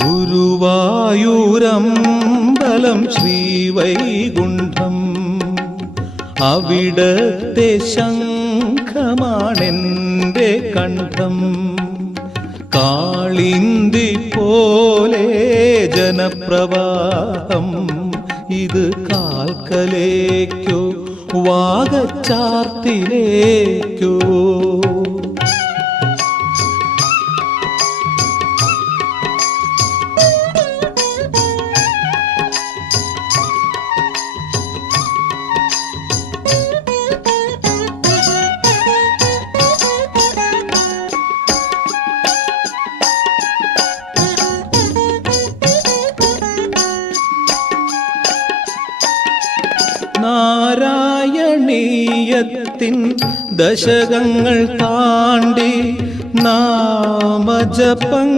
ഗുരുവായൂരമ്പലം ശ്രീവൈകുണ്ഠം, അവിടത്തെ ശംഖമാണെൻ്റെ കണ്ഠം. കാളിന്തി പോലെ ജനപ്രവാഹം, ഇത് കാൽക്കലേക്കോ വാകച്ചാർത്തിലേക്കോ? നാരായണീയത്തിൻ ദശകങ്ങൾ താണ്ടി നാമജപം